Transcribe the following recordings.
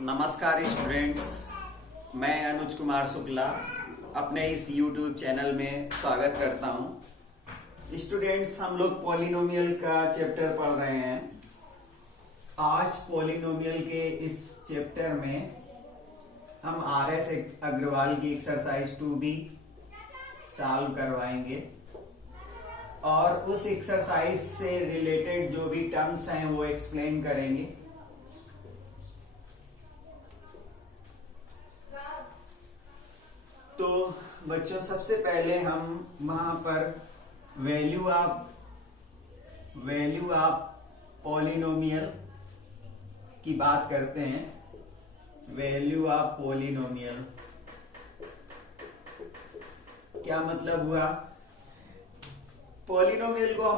नमस्कार स्टूडेंट्स, मैं अनुज कुमार शुक्ला अपने इस YouTube चैनल में स्वागत करता हूं। स्टूडेंट्स, हम लोग पॉलिनोमियल का चैप्टर पढ़ रहे हैं। आज पॉलिनोमियल के इस चैप्टर में हम RS अग्रवाल की एक्सरसाइज 2B सॉल्व करवाएंगे और उस एक्सरसाइज से रिलेटेड जो भी टर्म्स हैं वो एक्सप्लेन करेंगे। तो बच्चों, सबसे पहले हम वहां पर वैल्यू ऑफ पॉलिनोमियल की बात करते हैं। वैल्यू ऑफ पॉलिनोमियल क्या मतलब हुआ? पॉलिनोमियल को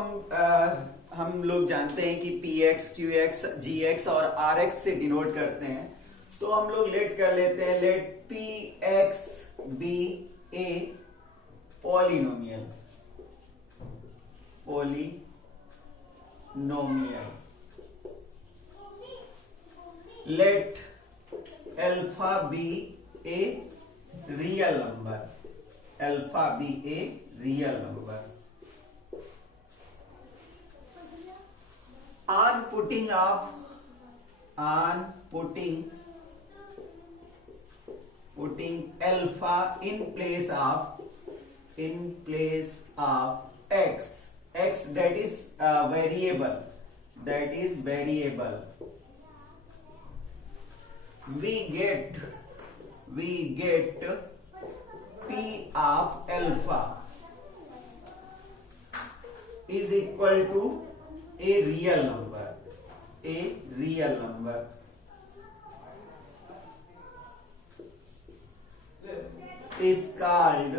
हम लोग जानते हैं कि px, qx, gx और rx से डिनोट करते हैं। तो हम लोग लेट कर लेते हैं, late px be a polynomial let alpha be a real number, on putting alpha in place of x, that is variable, we get p of alpha is equal to a real number, is called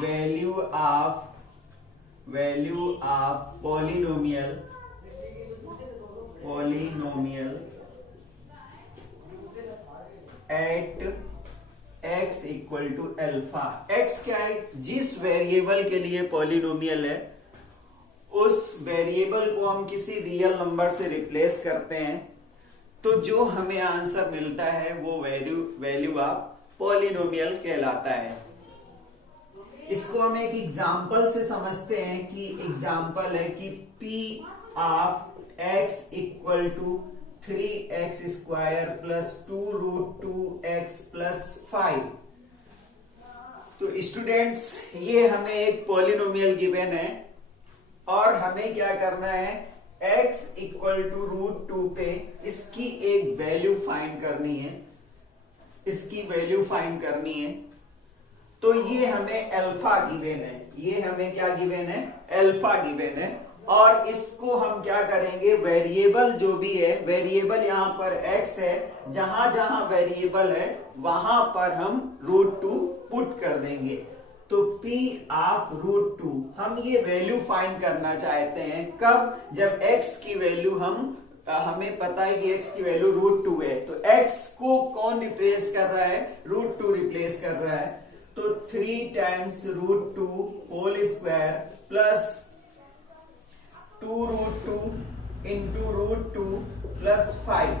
value of polynomial at x equal to alpha। x क्या है? जिस variable के लिए polynomial है उस variable को हम किसी रियल नंबर से रिप्लेस करते हैं तो जो हमें आंसर मिलता है वो वैल्यू ऑफ पॉलिनोमियल कहलाता है। इसको हम एक एग्जांपल से समझते हैं कि एग्जांपल है कि p of x equal to 3x square plus 2√2x plus 5। तो स्टूडेंट्स, ये हमें एक पॉलिनोमियल गिवन है और हमें क्या करना है, x इक्वल टू √2 पे इसकी एक वैल्यू फाइंड करनी है। तो ये हमें अल्फा गिवन है, अल्फा गिवन है। और इसको हम क्या करेंगे, वेरिएबल जो भी है, वेरिएबल यहां पर x है, जहां जहां वेरिएबल है वहां पर हम √2 पुट कर देंगे। तो p ऑफ √2 हम ये वैल्यू फाइंड करना चाहते हैं। कब? जब x की वैल्यू हमें पता है कि x की वैल्यू √2 है, तो x को कौन रिप्लेस कर रहा है? √2 रिप्लेस कर रहा है। तो 3 times √2 whole square plus 2√2 into √2 plus 5।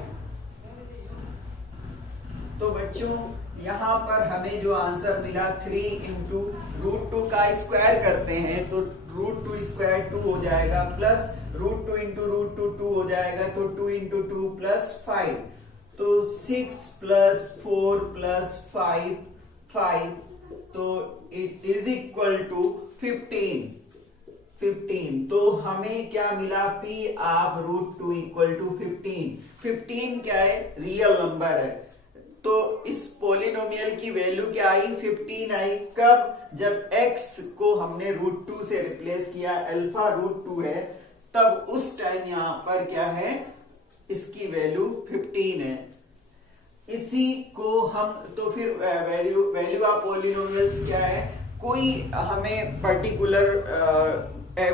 तो बच्चों, यहां पर हमें जो आंसर मिला 3 इंटू √2 का स्क्वायर करते हैं तो √2 स्क्वायर 2 हो जाएगा, प्लस √2 इंटू √2 2 हो जाएगा, तो 2 इंटू 2 प्लस 5। तो 6 प्लस 4 प्लस 5, तो इट इज इक्वल टू 15। तो हमें क्या मिला, p ऑफ √2 इक्वल टू 15 क्या है? रियल नंबर है। तो इस पॉलिनोमियल की वैल्यू क्या आई? 15 आई। कब? जब x को हमने √2 से रिप्लेस किया, अल्फा √2 है, तब उस टाइम यहां पर क्या है, इसकी वैल्यू 15 है। इसी को हम तो फिर वैल्यू ऑफ पॉलिनोमियल्स क्या है? कोई हमें पर्टिकुलर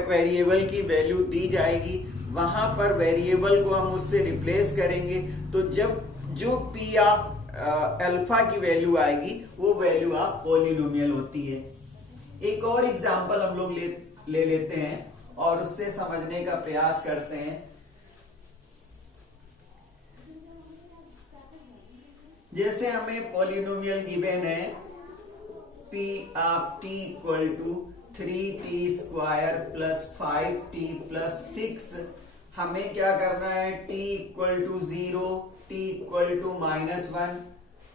वेरिएबल की वैल्यू दी जाएगी, वहां पर वेरिएबल को हम उससे रिप्लेस करेंगे, तो जब जो p ऑफ अल्फा की वैल्यू आएगी वो वैल्यू ऑफ पॉलिनोमियल होती है। एक और एग्जांपल हम लोग ले लेते हैं। और उससे समझने का प्रयास करते हैं। जैसे हमें पॉलिनोमियल गिवन है p of t equal to 3t square plus 5t plus 6, हमें क्या करना है, t equal to 0, t equal to -1,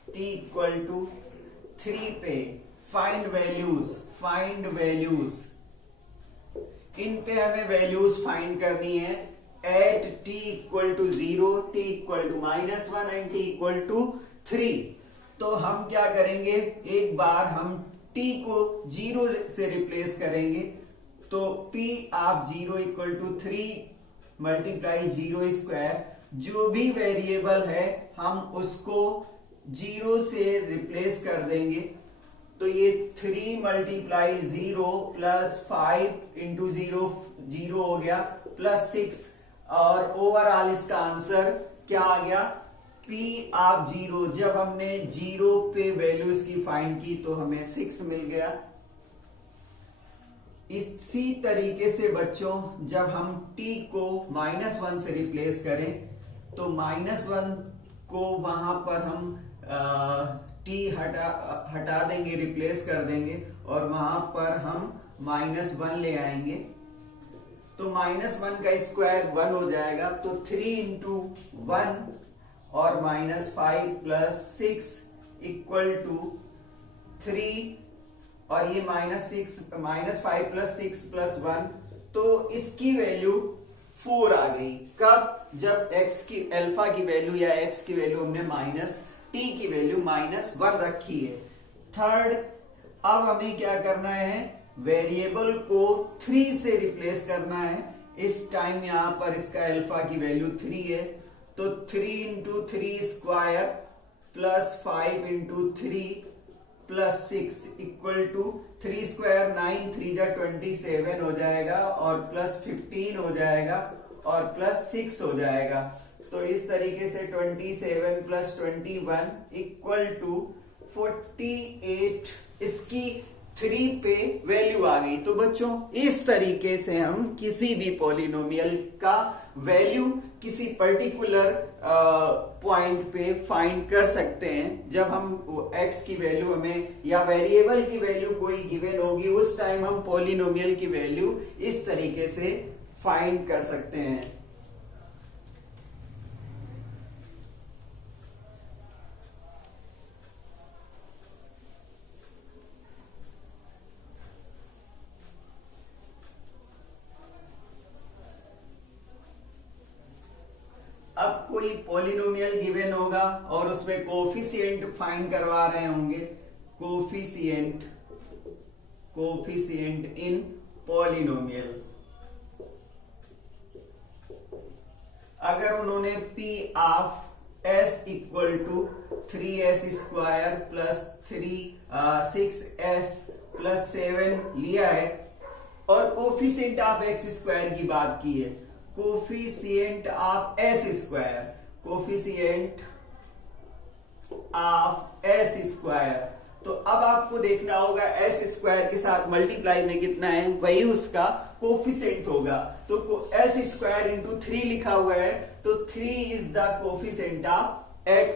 t equal to 3 पे फाइंड वैल्यूज, इन पे हमें वैल्यूज फाइंड करनी है at t equal to 0, t equal to -1 and t equal to 3। तो हम क्या करेंगे, एक बार हम t को 0 से रिप्लेस करेंगे, तो p of 0 equal to 3 multiply 0 square, जो भी वेरिएबल है हम उसको 0 से रिप्लेस कर देंगे, तो ये 3 मल्टीप्लाई 0 प्लस 5 इंटू 0 0 हो गया प्लस 6, और ओवरऑल इसका आंसर क्या आ गया, p ऑफ 0। जब हमने 0 पे वैल्यू इसकी फाइंड की तो हमें 6 मिल गया। इसी तरीके से बच्चों जब हम t को -1 से रिप्लेस करें तो -1 को वहां पर हम t हटा देंगे, रिप्लेस कर देंगे, और वहां पर हम -1 ले आएंगे, तो -1 का स्क्वायर 1 हो जाएगा, तो 3 इंटू 1 और -5 प्लस 6 इक्वल टू 3, और ये -5 प्लस 6 प्लस 1, तो इसकी वैल्यू 4 आ गई। कब, जब x की अल्फा की वैल्यू या x की वैल्यू हमने t की वैल्यू -1 रखी है। थर्ड, अब हमें क्या करना है, वेरिएबल को 3 से रिप्लेस करना है। इस टाइम यहां पर इसका अल्फा की वैल्यू 3 है, तो 3 into 3 square plus 5 into 3 plus 6 equal to 3 square 9, 3 जा 27 हो जाएगा, और प्लस 15 हो जाएगा, और प्लस 6 हो जाएगा। तो इस तरीके से 27 प्लस 21 इक्वल टू 48, इसकी 3 पे वैल्यू आ गई। तो बच्चों इस तरीके से हम किसी भी पॉलिनोमियल का वैल्यू किसी पर्टिकुलर पॉइंट पे फाइंड कर सकते हैं। जब हम x की वैल्यू हमें या वेरिएबल की वैल्यू कोई गिवन होगी, उस टाइम हम पॉलिनोमियल की वैल्यू इस तरीके से फाइंड कर सकते हैं। अब कोई पॉलिनोमियल गिवन होगा और उसमें कोफिशिएंट फाइंड करवा रहे होंगे, कोफिशिएंट इन पॉलिनोमियल। अगर उन्होंने p of s equal to 3s square plus 6s plus 7 लिया है, और कोफिशिएंट ऑफ x स्क्वायर की बात की है, coefficient of s square, coefficient of s square, तो अब आपको देखना होगा s स्क्वायर के साथ मल्टीप्लाई में कितना है, वही उसका कोफिशिएंट होगा। तो s स्क्वायर इंटू 3 लिखा हुआ है, तो 3 is the coefficient of x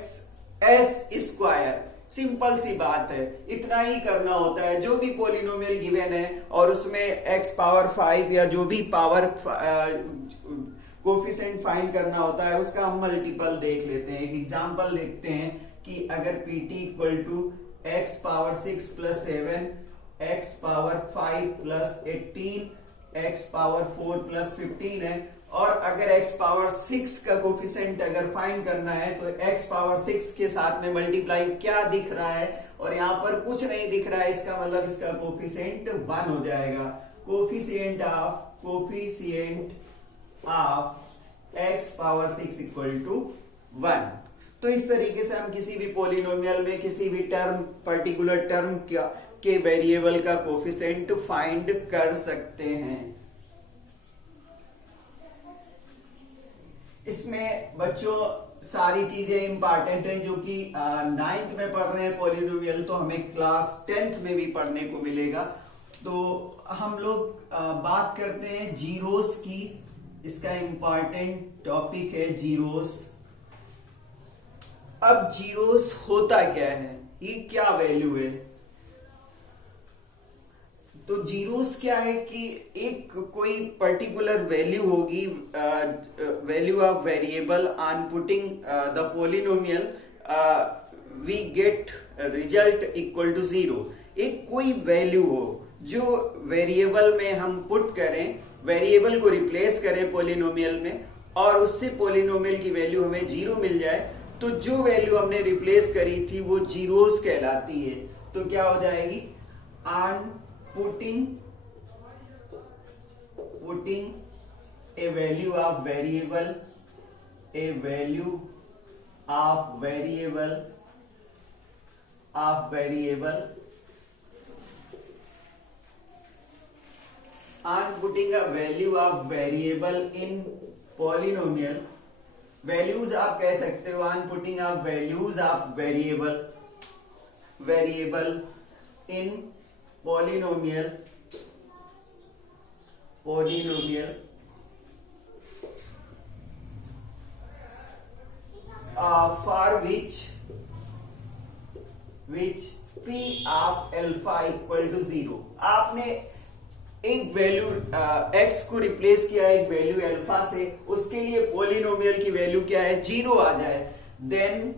s square. Simple सी बात है, इतना ही करना होता है। जो भी पॉलिनोमियल गिवन है और उसमें x पावर 5 या जो भी पावर कोफिशिएंट फाइंड करना होता है, उसका हम मल्टीपल देख लेते हैं। एक एग्जांपल देखते हैं कि अगर pt equal to x power 6 plus 7, x power 5 plus 18, x power 4 plus 15 है, और अगर x पावर 6 का कोफिशिएंट अगर फाइंड करना है तो x पावर 6 के साथ में मल्टीप्लाई क्या दिख रहा है, और यहां पर कुछ नहीं दिख रहा है, इसका मतलब इसका कोफिशिएंट 1 हो जाएगा। Coefficient of x power 6 equal to 1। तो इस तरीके से हम किसी भी पॉलिनोमियल में किसी भी टर्म, पर्टिकुलर टर्म के वेरिएबल का कोफिशिएंट फाइंड कर सकते हैं। इसमें बच्चों सारी चीजें इंपॉर्टेंट हैं जो कि 9th में पढ़ रहे हैं पॉलिनोमियल, तो हमें क्लास 10th में भी पढ़ने को मिलेगा। तो हम लोग बात करते हैं जीरोस की। इसका इंपॉर्टेंट टॉपिक है जीरोस। अब जीरोस होता क्या है, ये क्या वैल्यू है? तो जीरोस क्या है कि एक कोई पर्टिकुलर वैल्यू होगी, value of variable on putting the polynomial we get result equal to zero. एक कोई वैल्यू हो जो वेरिएबल में हम पुट करें, वेरिएबल को रिप्लेस करें पोलिनोमियल में और उससे पोलिनोमियल की वैल्यू हमें जीरो मिल जाए, तो जो वैल्यू हमने रिप्लेस करी थी वो जीरोस कहलाती है। तो क्या हो जाएगी? On putting a value of variable, a value of variable on putting a value of variable in polynomial, values आप कह सकते हो, on putting a values of variable in polynomial for which p of alpha equal to 0। आपने एक value x को replace किया एक value alpha से, उसके लिए पोलिनोमियल की वैल्यू क्या है? जीरो आ जाए, देन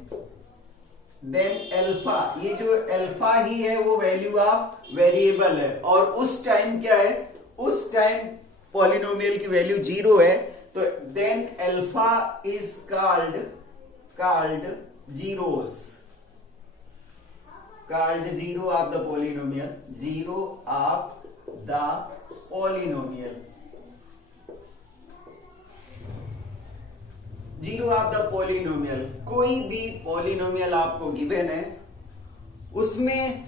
अल्फा, ये जो अल्फा ही है वो वैल्यू ऑफ वेरिएबल है, और उस टाइम क्या है? उस टाइम पोलिनोमियल की वैल्यू जीरो है, तो then alpha is called zeros, called zero of the polynomial, zero of the polynomial, zero of the polynomial. कोई भी पोलिनोमियल आपको गिवन है, उसमें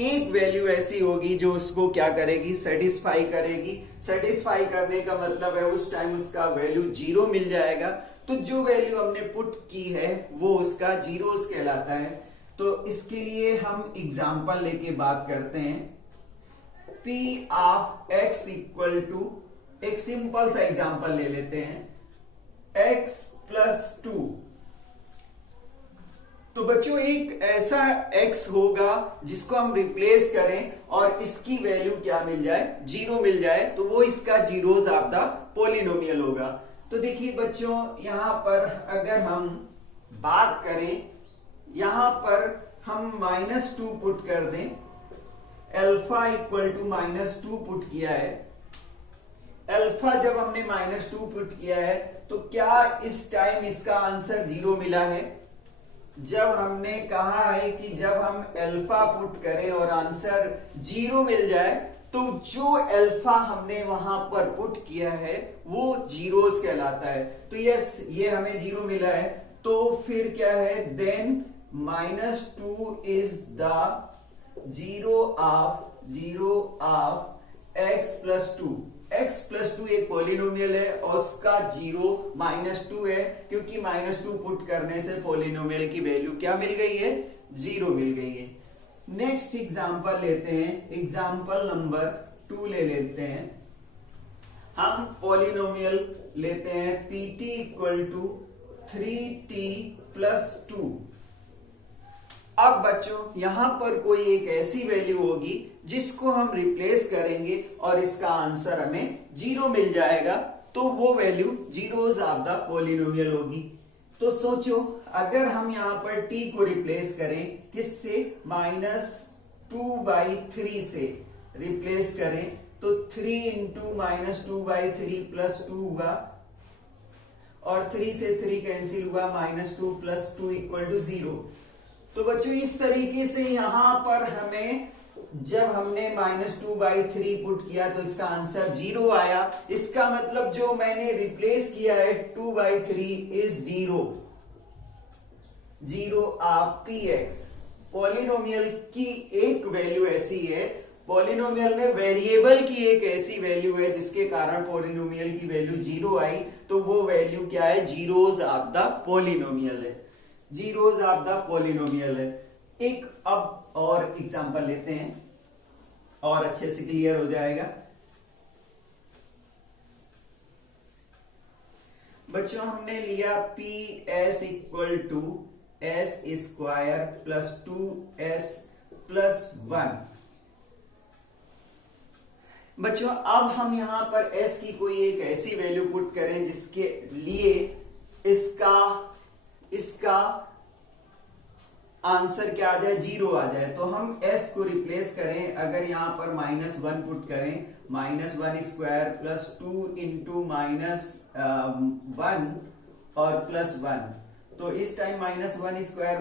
एक वैल्यू ऐसी होगी जो उसको क्या करेगी? सेटिस्फाई करेगी। सेटिस्फाई करने का मतलब है उस टाइम उसका वैल्यू जीरो मिल जाएगा, तो जो वैल्यू हमने पुट की है वो उसका जीरोस कहलाता है। तो इसके लिए हम एग्जांपल लेके बात करते हैं। p of x equal to, एक सिंपल सा एग्जांपल ले लेते हैं, x प्लस 2। तो बच्चों एक ऐसा x होगा जिसको हम रिप्लेस करें और इसकी वैल्यू क्या मिल जाए? जीरो मिल जाए, तो वो इसका जीरोस ऑफ द पोलिनोमियल होगा। तो देखिए बच्चों, यहां पर अगर हम बात करें, यहां पर हम -2 पुट कर दें, अल्फा इक्वल टू -2 पुट किया है। अल्फा जब हमने -2 पुट किया है, तो क्या इस टाइम इसका आंसर जीरो मिला है? जब हमने कहा है कि जब हम अल्फा पुट करें और आंसर जीरो मिल जाए, तो जो अल्फा हमने वहां पर पुट किया है वो जीरोस कहलाता है। तो यस, ये हमें जीरो मिला है, तो फिर क्या है? Then -2 is the zero of x plus 2। x plus 2 एक पोलिनोमियल है और उसका जीरो -2 है, क्योंकि -2 पुट करने से पोलिनोमियल की वैल्यू क्या मिल गई है? जीरो मिल गई है। नेक्स्ट एग्जांपल लेते हैं, एग्जांपल नंबर 2 ले लेते हैं। हम पोलिनोमियल लेते हैं pt equal to 3t plus 2। अब बच्चों यहां पर कोई एक ऐसी वैल्यू होगी जिसको हम रिप्लेस करेंगे और इसका आंसर हमें जीरो मिल जाएगा, तो वो value zeros of the polynomial होगी। तो सोचो, अगर हम यहां पर t को रिप्लेस करें, किससे? -2/3 से रिप्लेस करें, तो 3 इंटू -2/3 प्लस 2 हुआ, और 3 से 3 कैंसिल हुआ, -2 प्लस 2 इक्वल टू 0। तो बच्चों इस तरीके से यहां पर हमें, जब हमने -2/3 पुट किया तो इसका आंसर जीरो आया। इसका मतलब जो मैंने रिप्लेस किया है 2/3 is zero of px। Polynomial की एक वैल्यू ऐसी है, पॉलिनोमियल में वेरिएबल की एक ऐसी वैल्यू है जिसके कारण पॉलिनोमियल की वैल्यू जीरो आई, तो वो वैल्यू क्या है? जीरोस ऑफ द पॉलिनोमियल है, जीरोस ऑफ द पॉलिनोमियल है। एक अब और एग्जांपल लेते हैं और अच्छे से क्लियर हो जाएगा। बच्चों हमने लिया p s equal to s square plus 2s plus 1। बच्चों अब हम यहां पर s की कोई एक ऐसी वैल्यू पुट करें जिसके लिए इसका आंसर क्या आ जाए, 0 आ जाए। तो हम s को रिप्लेस करें, अगर यहां पर -1 पुट करें, -1 स्क्वायर प्लस 2 इंटू -1 और प्लस 1, तो इस टाइम -1 स्क्वायर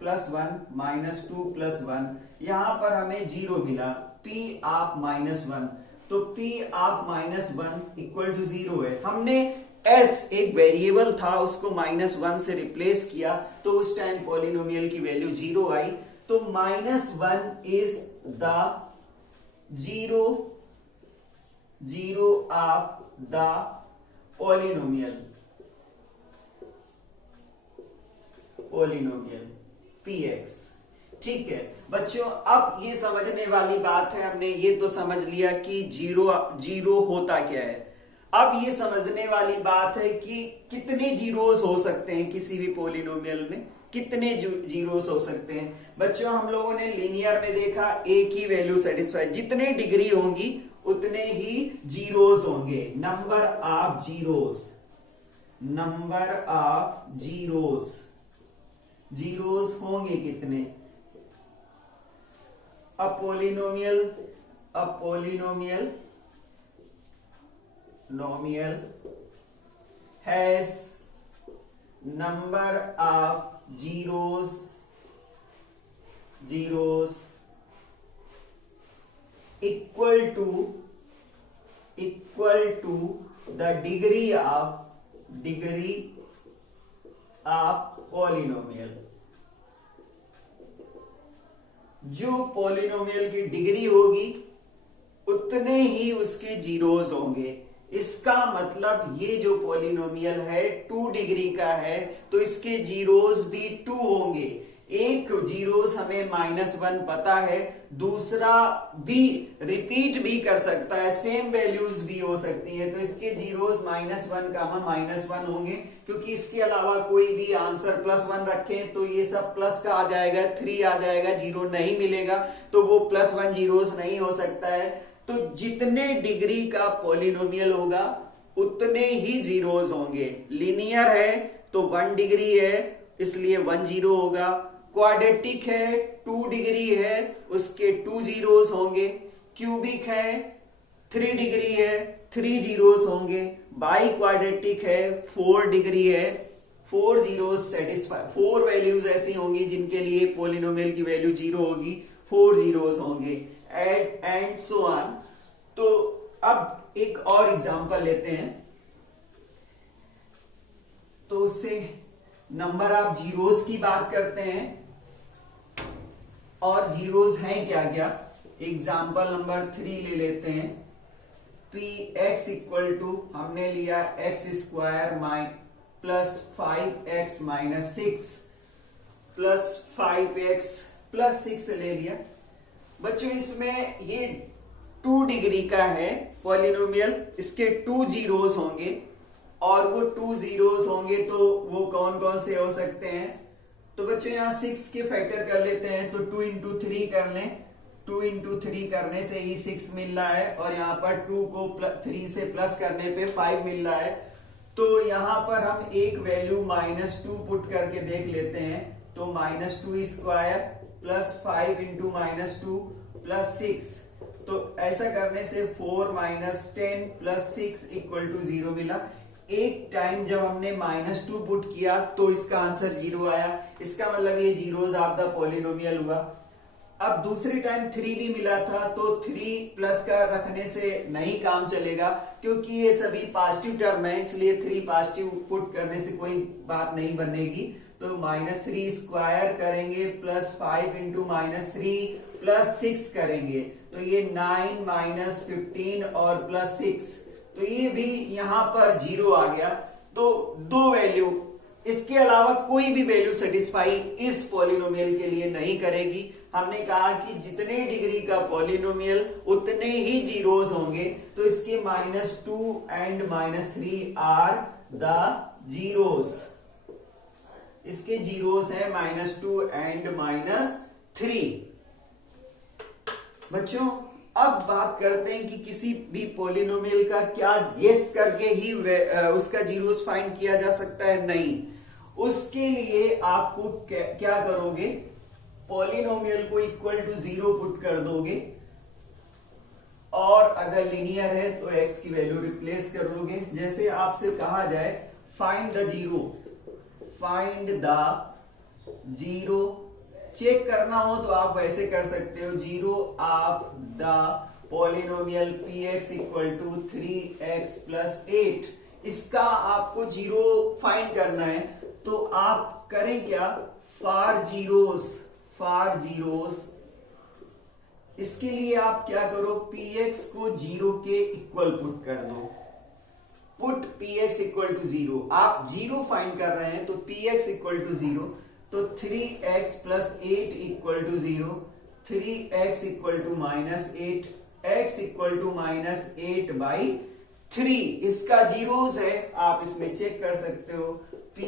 प्लस 1 -2 प्लस 1, यहां पर हमें 0 मिला, p ऑफ -1, तो p ऑफ -1 इक्वल टू 0 है। हमने s एक वेरिएबल था उसको -1 से रिप्लेस किया, तो उस टाइम पॉलिनोमियल की वैल्यू 0 आई। तो -1 is the zero of the polynomial px। ठीक है बच्चों, अब ये समझने वाली बात है, हमने ये तो समझ लिया कि जीरो होता क्या है। अब ये समझने वाली बात है कि कितने जीरोस हो सकते हैं किसी भी पॉलिनोमियल में, कितने जीरोस हो सकते हैं। बच्चों हम लोगों ने लीनियर में देखा एक ही वैल्यू सेटिस्फाई, जितने डिग्री होंगी उतने ही जीरोस होंगे। नंबर ऑफ जीरोस होंगे कितने। A polynomial has number of zeros equal to the degree of polynomial। जो पॉलिनोमियल की डिग्री होगी उतने ही उसके जीरोस होंगे। इसका मतलब ये जो पॉलिनोमियल है 2 डिग्री का है, तो इसके जीरोस भी 2 होंगे। एक जीरोस हमें -1 पता है, दूसरा भी रिपीट भी कर सकता है, सेम वैल्यूज भी हो सकती है, तो इसके जीरोस -1 -1 होंगे। क्योंकि इसके अलावा कोई भी आंसर +1 रखें तो ये सब प्लस का आ जाएगा, 3 आ जाएगा, 0 नहीं मिलेगा, तो वो +1 जीरोस नहीं हो सकता है। तो जितने डिग्री का पॉलिनोमियल होगा उतने ही जीरोस होंगे। लीनियर है तो 1 डिग्री है, इसलिए 1 जीरो होगा। क्वाड्रेटिक है 2 डिग्री है, उसके 2 जीरोस होंगे। क्यूबिक है 3 डिग्री है, 3 जीरोस होंगे। बाई क्वाड्रेटिक है 4 डिग्री है, 4 जीरोस सेटिस्फाई, 4 वैल्यूज ऐसी होंगी जिनके लिए पॉलिनोमियल की वैल्यू 0 होगी, 4 जीरोस होंगे, एंड सो ऑन। तो अब एक और एग्जांपल लेते हैं, तो उससे नंबर ऑफ जीरोस की बात करते हैं। और जीरोस हैं क्या क्या, एग्जाम्पल नंबर 3 ले लेते हैं। px इक्वल टू हमने लिया x² plus 5x minus 6 plus 5x plus 6 ले लिया। बच्चों इसमें ये 2 डिग्री का है पॉलिनोमियल, इसके 2 जीरोस होंगे, और वो 2 जीरोस होंगे तो वो कौन कौन से हो सकते हैं। तो बच्चों यहाँ 6 के फैक्टर कर लेते हैं, तो 2 इंटू 3 कर लें, 2 इंटू 3 करने से ही 6 मिल रहा है, और यहाँ पर 2 को 3 से प्लस करने पे 5 मिल रहा है। तो यहाँ पर हम एक वैल्यू -2 पुट करके देख लेते हैं, तो -2 स्क्वायर प्लस 5 इंटू -2 प्लस 6, तो ऐसा करने से 4 - 10 प्लस 6 इक्वल टू 0 मिला। एक टाइम जब हमने -2 पुट किया तो इसका आंसर 0 आया, इसका मतलब ये जीरोस ऑफ द पॉलिनोमियल हुआ। अब दूसरी टाइम 3 भी मिला था, तो 3 प्लस का रखने से नहीं काम चलेगा, क्योंकि ये सभी पॉजिटिव टर्म है, इसलिए 3 पॉजिटिव पुट करने से कोई बात नहीं बनेगी। तो -3 स्क्वायर करेंगे प्लस 5 इंटू -3 प्लस 6 करेंगे, तो ये 9 - 15 और प्लस 6, तो ये भी यहां पर 0 आ गया। तो 2 वैल्यू, इसके अलावा कोई भी वैल्यू सेटिस्फाई इस पॉलिनोमियल के लिए नहीं करेगी, हमने कहा कि जितने डिग्री का पॉलिनोमियल उतने ही जीरोस होंगे, तो इसके -2 एंड -3 आर द जीरोस। इसके जीरोस है -2 एंड -3। बच्चों अब बात करते हैं कि किसी भी पॉलिनोमियल का क्या गेस करके ही उसका जीरोस फाइंड किया जा सकता है? नहीं, उसके लिए आपको क्या करोगे, पॉलिनोमियल को इक्वल टू 0 पुट कर दोगे, और अगर लीनियर है तो x की वैल्यू रिप्लेस कर दोगे। जैसे आपसे कहा जाए फाइंड द जीरो, चेक करना हो तो आप वैसे कर सकते हो, zero of the polynomial px equal to 3x plus 8। इसका आपको जीरो फाइंड करना है, तो आप करें क्या, फॉर जीरोस इसके लिए आप क्या करो, px को 0 के इक्वल पुट कर दो। पुट px इक्वल टू 0, आप 0 फाइंड कर रहे हैं तो px इक्वल टू 0, तो 3x plus 8 equal to 0, 3x equal to -8, x equal to -8/3। इसका जीरोस है, आप इसमें चेक कर सकते हो। p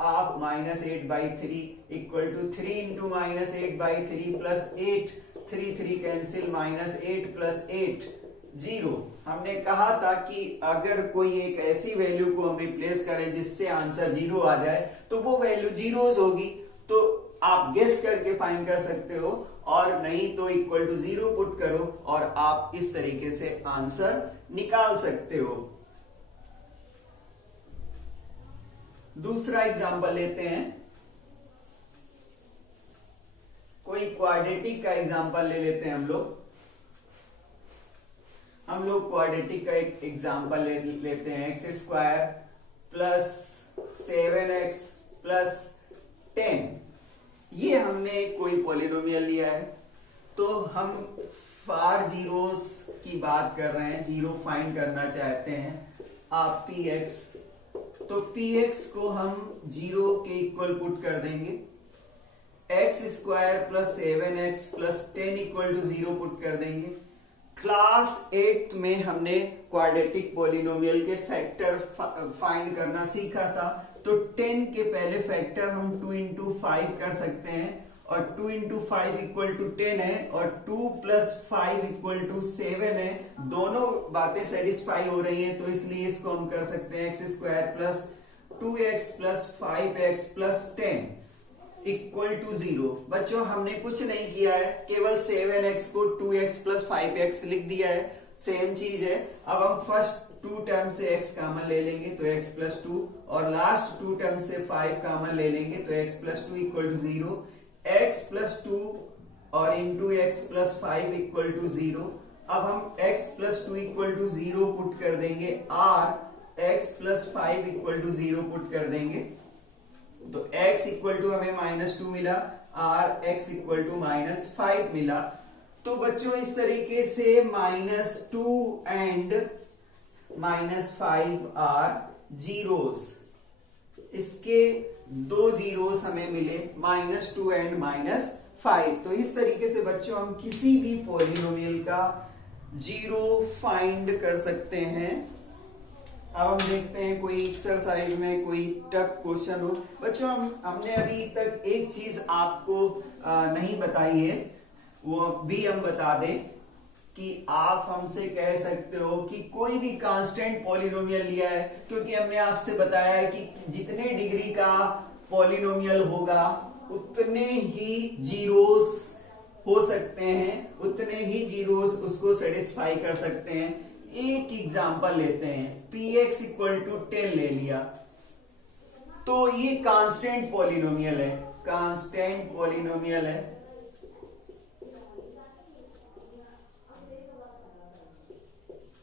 आप -8/3 equal to 3 into -8/3 plus 8, 3 cancel, -8 plus 8 0। हमने कहा था कि अगर कोई एक ऐसी वैल्यू को हम रिप्लेस करें जिससे आंसर 0 आ जाए तो वो वैल्यू जीरोस होगी, तो आप गेस करके फाइंड कर सकते हो, और नहीं तो इक्वल टू 0 पुट करो और आप इस तरीके से आंसर निकाल सकते हो। दूसरा एग्जांपल लेते हैं, कोई क्वाड्रेटिक का एग्जांपल ले लेते हैं हम लोग क्वाड्रेटिक का एक एग्जांपल लेते हैं, x² प्लस 7x प्लस 10। ये हमने कोई पॉलिनोमियल लिया है, तो हम फॉर जीरोस की बात कर रहे हैं, जीरो फाइंड करना चाहते हैं आप px, तो px को हम 0 के इक्वल पुट कर देंगे, x² plus 7x plus 10 equal to 0 put कर देंगे। क्लास 8 में हमने क्वाड्रेटिक पॉलिनोमियल के फैक्टर फाइंड करना सीखा था, तो 10 के पहले फैक्टर हम 2 इंटू 5 कर सकते हैं, और 2 इंटू 5 इक्वल टू 10 है, और 2 प्लस 5 इक्वल टू 7 है। दोनों बातें सेटिस्फाई हो रही हैं, तो इसलिए इसको हम कर सकते हैं x² plus 2x plus 5x plus 10 equal to 0। बच्चों हमने कुछ नहीं किया है, केवल 7x को 2x प्लस 5x लिख दिया है, सेम चीज है। अब हम फर्स्ट 2 टर्म से x कॉमन ले लेंगे तो x प्लस 2, और लास्ट 2 टर्म से 5 कॉमन ले लेंगे तो x plus 2 equal to 0, x plus 2 और into x plus 5 equal to 0। अब हम x plus 2 equal to 0 put कर देंगे, और x plus 5 equal to 0 put कर देंगे, तो x इक्वल टू हमें -2 मिला, और x इक्वल टू -5 मिला। तो बच्चों इस तरीके से -2 एंड -5 आर जीरोस, इसके 2 जीरोस हमें मिले, -2 एंड -5। तो इस तरीके से बच्चों हम किसी भी पॉलिनोमियल का जीरो फाइंड कर सकते हैं। अब हम देखते हैं कोई एक्सरसाइज में कोई टफ क्वेश्चन हो। बच्चों हमने अभी तक एक चीज आपको नहीं बताई है, वो भी हम बता दें कि आप हमसे कह सकते हो कि कोई भी कांस्टेंट पॉलिनोमियल लिया है, क्योंकि हमने आपसे बताया है कि जितने डिग्री का पॉलिनोमियल होगा उतने ही जीरोस हो सकते हैं, उतने ही जीरोस उसको सेटिस्फाई कर सकते हैं। एक एग्जांपल लेते हैं, px इक्वल टू 10 ले लिया, तो ये कांस्टेंट पॉलिनोमियल है, कांस्टेंट पॉलिनोमियल है।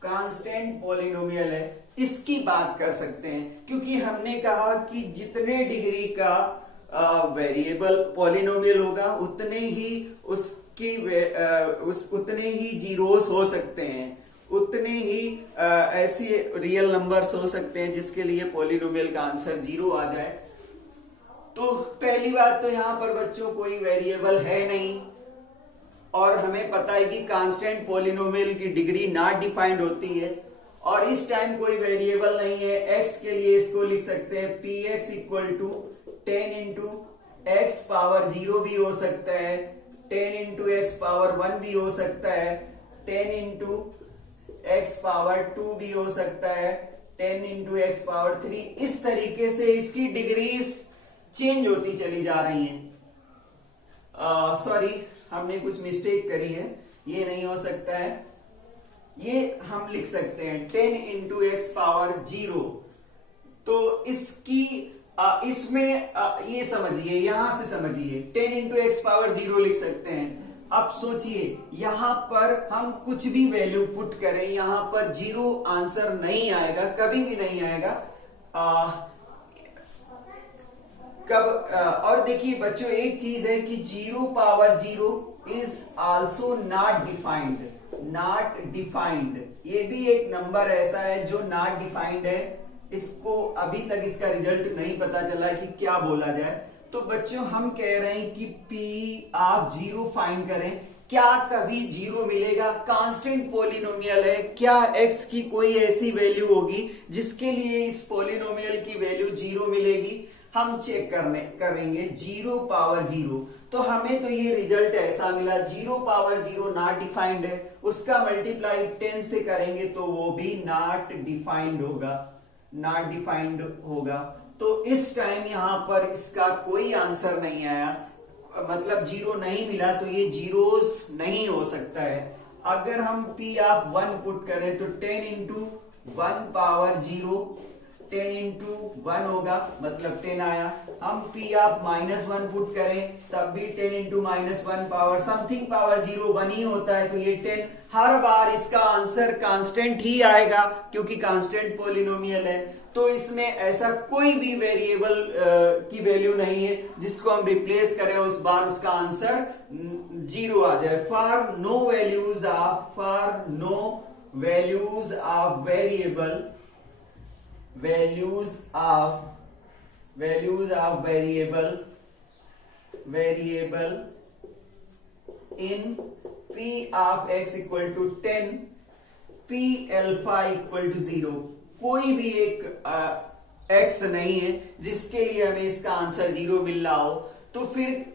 कांस्टेंट पॉलिनोमियल है, इसकी बात कर सकते हैं, क्योंकि हमने कहा कि जितने डिग्री का वेरिएबल पॉलिनोमियल होगा उतने ही उसकी उतने ही जीरोस हो सकते हैं, उतने ही ऐसे रियल नंबर्स हो सकते हैं जिसके लिए पॉलिनोमियल का आंसर 0 आ जाए। तो पहली बात तो यहाँ पर बच्चों कोई वेरिएबल है नहीं, और हमें पता है कि कांस्टेंट पॉलिनोमियल की डिग्री नॉट डिफाइंड होती है, और इस टाइम कोई वेरिएबल नहीं है। एक्स के लिए इसको लिख सकते हैं p x equal to 10 into x power 0 भी हो सकता है, 10 इंटू एक्स पावर 1 भी हो सकता है, 10 इंटू एक्स पावर 2 भी हो सकता है, 10 इंटू एक्स पावर 3। इस तरीके से इसकी डिग्रीज चेंज होती चली जा रही हैं। सॉरी, हमने कुछ मिस्टेक करी है, ये नहीं हो सकता है। ये हम लिख सकते हैं 10 इंटू एक्स पावर 0। तो इसकी इसमें ये समझिए, यहां से समझिए 10 इंटू एक्स पावर 0 लिख सकते हैं। अब सोचिए यहां पर हम कुछ भी वैल्यू पुट करें, यहां पर 0 आंसर नहीं आएगा, कभी भी नहीं आएगा। और देखिए बच्चों एक चीज है कि 0 power 0 is also not defined. Not defined ये भी एक नंबर ऐसा है जो नॉट डिफाइंड है। इसको अभी तक इसका रिजल्ट नहीं पता चला है कि क्या बोला जाए। तो बच्चों हम कह रहे हैं कि P आप 0 फाइंड करें, क्या कभी 0 मिलेगा? कांस्टेंट पॉलिनोमियल है, क्या x की कोई ऐसी वैल्यू होगी जिसके लिए इस पॉलिनोमियल की वैल्यू 0 मिलेगी? हम चेक करेंगे 0 पावर 0। तो हमें तो ये रिजल्ट ऐसा मिला, 0 पावर 0 नॉट डिफाइंड है, उसका मल्टीप्लाई 10 से करेंगे तो वो भी नॉट डिफाइंड होगा, नॉट डिफाइंड होगा। तो इस टाइम यहां पर इसका कोई आंसर नहीं आया, मतलब 0 नहीं मिला, तो ये जीरोस नहीं हो सकता है। अगर हम P आप 1 पुट करें तो 10 इंटू 1 पावर 0, 10 इंटू 1 होगा, मतलब 10 आया। हम P आप -1 पुट करें तब भी 10 इंटू -1 पावर समथिंग पावर 0 1 ही होता है, तो ये 10। हर बार इसका आंसर कांस्टेंट ही आएगा क्योंकि कांस्टेंट पॉलिनोमियल है। तो इसमें ऐसा कोई भी वेरिएबल की वैल्यू नहीं है जिसको हम रिप्लेस करें उस बार उसका आंसर 0 आ जाए। For no values of variable, values of variable in P of x equal to 10, P alpha equal to 0। कोई भी एक x नहीं है जिसके लिए हमें इसका आंसर 0 मिल रहा हो। तो फिर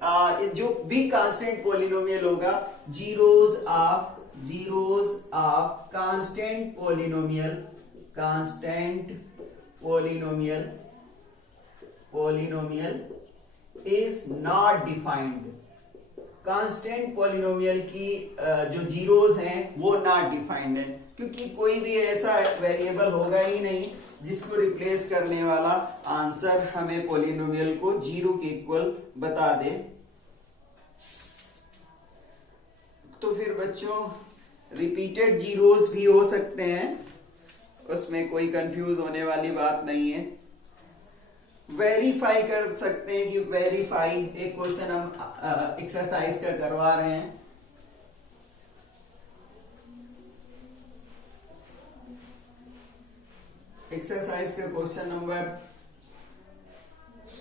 जो भी कांस्टेंट पॉलिनोमियल होगा, zeros of constant polynomial is not defined। Constant polynomial की जो जीरोस हैं वो नॉट डिफाइंड है, क्योंकि कोई भी ऐसा वेरिएबल होगा ही नहीं जिसको रिप्लेस करने वाला आंसर हमें पॉलिनोमियल को 0 के इक्वल बता दे। तो फिर बच्चों रिपीटेड जीरोस भी हो सकते हैं, उसमें कोई कंफ्यूज होने वाली बात नहीं है। वेरीफाई कर सकते हैं कि वेरीफाई एक क्वेश्चन हम एक्सरसाइज का करवा रहे हैं। एक्सरसाइज का क्वेश्चन नंबर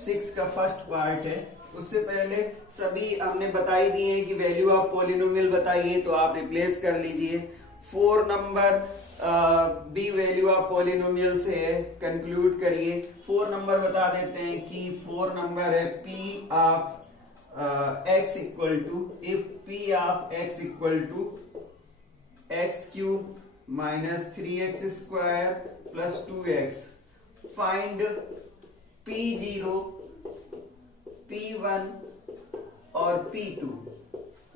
6 का फर्स्ट पार्ट है। उससे पहले सभी हमने बता ही दिए हैं कि वैल्यू ऑफ पॉलिनोमियल बताइए तो आप रिप्लेस कर लीजिए। 4 number b value of polynomial से कंक्लूड करिए। 4 नंबर बता देते हैं कि 4 नंबर है P of x equal to, if P of x equal to x cube minus 3x square plus 2x, find P0, P1 और P2।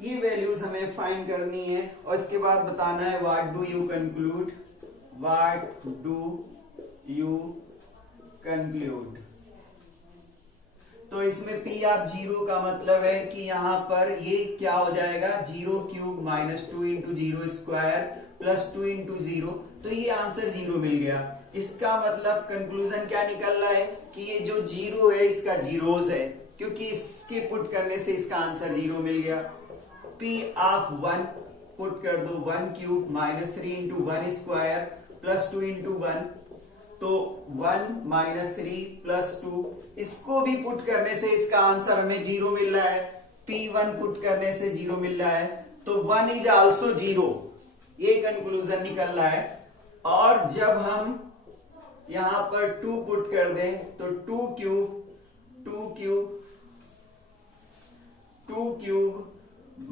ये वैल्यूज हमें फाइंड करनी है और इसके बाद बताना है व्हाट डू यू कंक्लूड। तो इसमें P ऑफ 0 का मतलब है कि यहां पर ये क्या हो जाएगा, 0 cube minus 2 into 0 square plus 2 into 0, तो ये आंसर 0 मिल गया। इसका मतलब कंक्लूजन क्या निकल रहा है कि ये जो 0 है इसका जीरोस है, क्योंकि इसके पुट करने से इसका आंसर 0 मिल गया। P ऑफ 1 पुट कर दो, 1 cube minus 3 into 1 square plus 2 into 1, तो 1 माइनस 3 प्लस 2, इसको भी पुट करने से इसका आंसर हमें 0 मिल रहा है। P1 पुट करने से 0 मिल रहा है, तो 1 इज आल्सो 0, ये कंक्लूजन निकल रहा है। और जब हम यहां पर 2 पुट कर दें तो 2 cube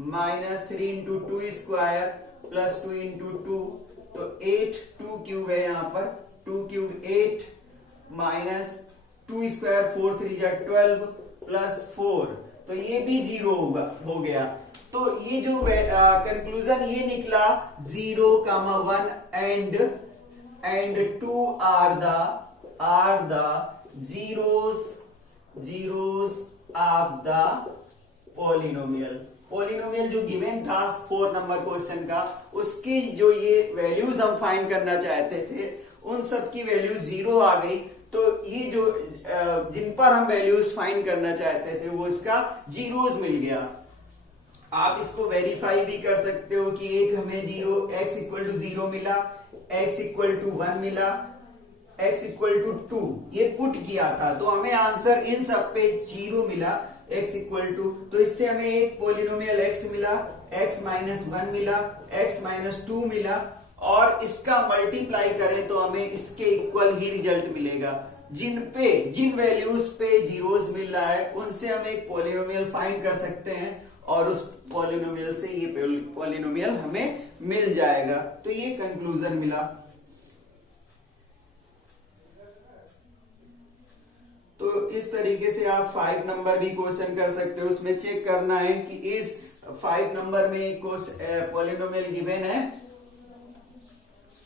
minus 3 into 2 square plus 2 into 2, तो 8 2 क्यूब है यहां पर, 2 क्यूब 8 माइनस 2 स्क्वायर 4 3 जा 12 प्लस 4, तो ये भी 0 हो गया। तो ये जो कंक्लूजन ये निकला 0, 1 and 2 are the zeros of the polynomial जो गिवन था 4 नंबर क्वेश्चन का, उसकी जो ये वैल्यूज हम फाइंड करना चाहते थे उन सब की वैल्यूज 0 आ गई। तो ये जो जिन पर हम वैल्यूज फाइंड करना चाहते थे वो इसका जीरोस मिल गया। आप इसको वेरीफाई भी कर सकते हो कि एक हमें 0 x इक्वल टू 0 मिला, x इक्वल टू 1 मिला, x इक्वल टू 2, ये पुट किया था तो हमें आंसर इन सब पे 0 मिला, x इक्वल टू, तो इससे हमें एक पॉलिनोमियल x मिला, x माइनस 1 मिला, x माइनस 2 मिला, और इसका मल्टीप्लाई करें तो हमें इसके इक्वल ही रिजल्ट मिलेगा। जिन वैल्यूज पे जीरोस मिल रहा है उनसे हम एक पॉलिनोमियल फाइंड कर सकते हैं और उस पॉलिनोमियल से ये पॉलिनोमियल हमें मिल जाएगा। तो ये कंक्लूजन मिला। तो इस तरीके से आप 5 नंबर भी क्वेश्चन कर सकते हो। उसमें चेक करना है कि इस 5 नंबर में पॉलिनोमियल गिवन है,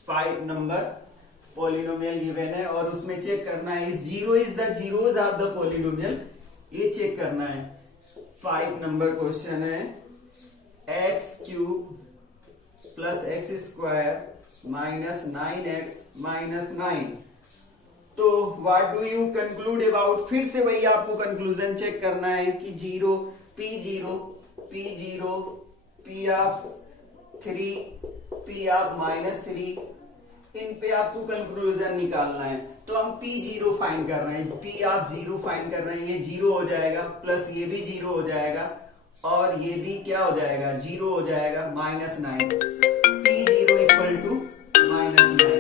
5 नंबर पॉलिनोमियल गिवन है और उसमें चेक करना है इस 0 is the zeros of the polynomial, ये चेक करना है। 5 नंबर क्वेश्चन है x cube plus x square minus 9x minus 9। तो what do you conclude about, फिर से वही आपको कंक्लूजन चेक करना है कि P0 P of 3 P of minus 3, इन पे आपको कंक्लूजन निकालना है। तो हम P0 फाइंड कर रहे हैं, P ऑफ 0 फाइंड कर रहे हैं, ये 0 हो जाएगा, प्लस ये भी 0 हो जाएगा और ये भी क्या हो जाएगा 0 हो जाएगा, minus 9, P0 equal to minus 9।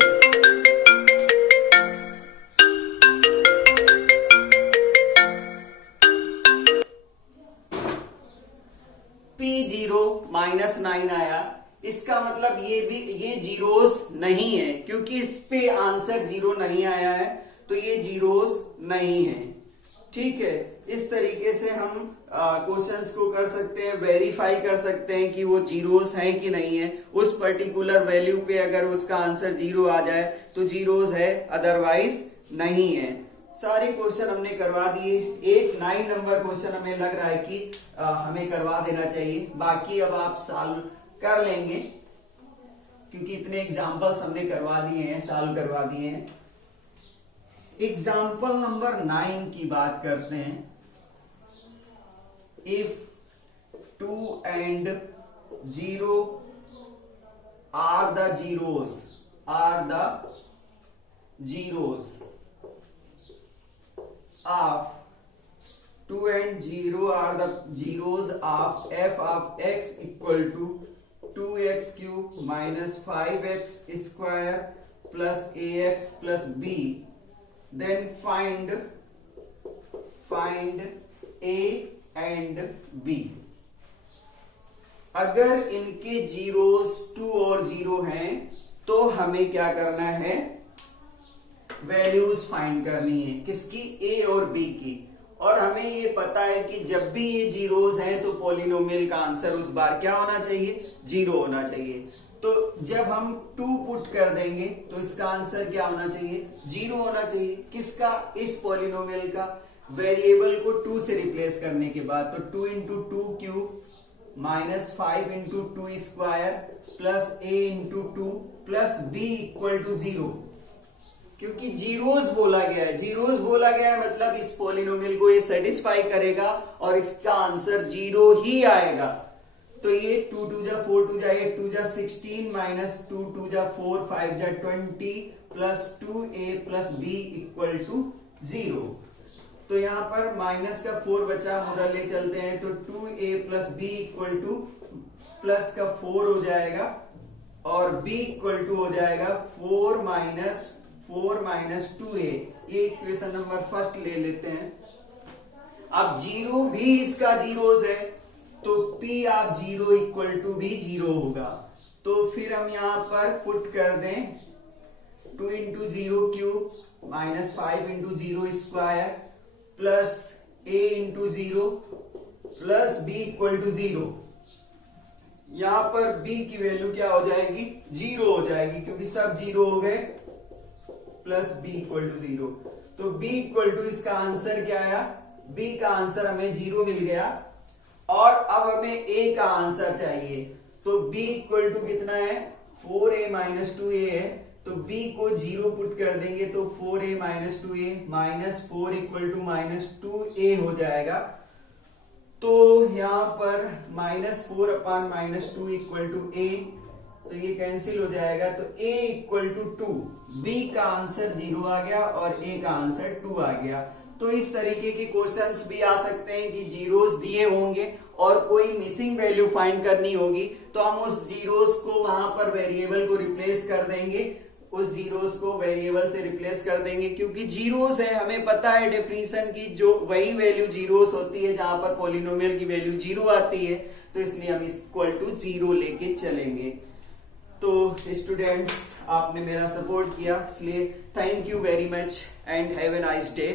P0 minus 9 आया, इसका मतलब ये जीरोस नहीं है, क्योंकि इस पे आंसर 0 नहीं आया है तो ये जीरोस नहीं है। ठीक है, इस तरीके से हम क्वेश्चंस को कर सकते हैं, वेरीफाई कर सकते हैं कि वो जीरोस है कि नहीं है। उस पर्टिकुलर वैल्यू पे अगर उसका आंसर 0 आ जाए तो जीरोस है, अदरवाइज नहीं है। सारे क्वेश्चन हमने करवा दिए। एक 9 नंबर क्वेश्चन हमें लग रहा है कि हमें करवा देना चाहिए, बाकी अब आप सॉल्व कर लेंगे क्योंकि इतने एग्जाम्पल्स हमने करवा दिए हैं, सॉल्व करवा दिए हैं। एग्जाम्पल नंबर 9 की बात करते हैं। If 2 and 0 are the zeros of 2 and 0 are the zeros of f of x equal to 2x cube minus 5x square plus ax plus b, then find a and b। अगर इनके zeros 2 और 0 हैं तो हमें क्या करना है, values find करनी है, किसकी, a और b की। और हमें ये पता है कि जब भी ये जीरोस हैं तो पॉलिनोमियल का आंसर उस बार क्या होना चाहिए, 0 होना चाहिए। तो जब हम 2 पुट कर देंगे तो इसका आंसर क्या होना चाहिए, 0 होना चाहिए। किसका, इस पॉलिनोमियल का। वेरिएबल को 2 से रिप्लेस करने के बाद तो 2 into 2 cube minus 5 into 2 square plus a into 2 plus b equal to 0। क्योंकि जीरोस बोला गया है मतलब इस पॉलिनोमियल को ये सेटिस्फाई करेगा और इसका आंसर 0 ही आएगा। तो ये 2 2 जा 4 2 जा 8 2 जा 16 माइनस 2 2 जा 4 5 जा 20 plus 2a plus b equal to 0। तो यहाँ पर माइनस का 4 बचा, उधर ले चलते हैं तो 2a plus b equal two plus का 4 हो जाएगा और b इक्वल टू हो जाएगा 4 माइनस 2a। ये इक्वेशन नंबर फर्स्ट ले लेते हैं। अब जीरो भी इसका जीरोस है तो p आप जीरो इक्वल टू भी जीरो होगा। तो फिर हम यहां पर पुट कर दें 2 into zero cube minus 5 into zero square plus a into zero plus b equal to zero. यहां पर b की वैल्यू क्या हो जाएगी, जीरो हो जाएगी क्योंकि सब जीरो हो गए, plus b equal to zero. तो b इक्वल टू इसका आंसर क्या आया, b का आंसर हमें जीरो मिल गया और अब हमें a का आंसर चाहिए। तो b इक्वल टू कितना है, 4a माइनस 2a है, तो b को जीरो पुट कर देंगे तो 4a minus 2a minus 4 equal to minus 2a हो जाएगा। तो यहां पर -4 अपान -2 इक्वल टू a, तो ये कैंसिल हो जाएगा। तो a इक्वल टू 2, b का आंसर 0 आ गया और a का आंसर 2 आ गया। तो इस तरीके के क्वेश्चंस भी आ सकते हैं कि जीरोस दिए होंगे और कोई मिसिंग वैल्यू फाइंड करनी होगी तो हम उस जीरोस को वहां पर वेरिएबल को रिप्लेस कर देंगे, उस जीरोस को वेरिएबल से रिप्लेस कर देंगे क्योंकि जीरोस है, हमें पता है डेफिनेशन की जो वही वैल्यू जीरोस होती है जहां पर पॉलिनोमियल की वैल्यू जीरो आती है, तो इसलिए हम इक्वल टू जीरो लेके चलेंगे। तो स्टूडेंट्स आपने मेरा सपोर्ट किया, इसलिए thank you very much and have a nice day.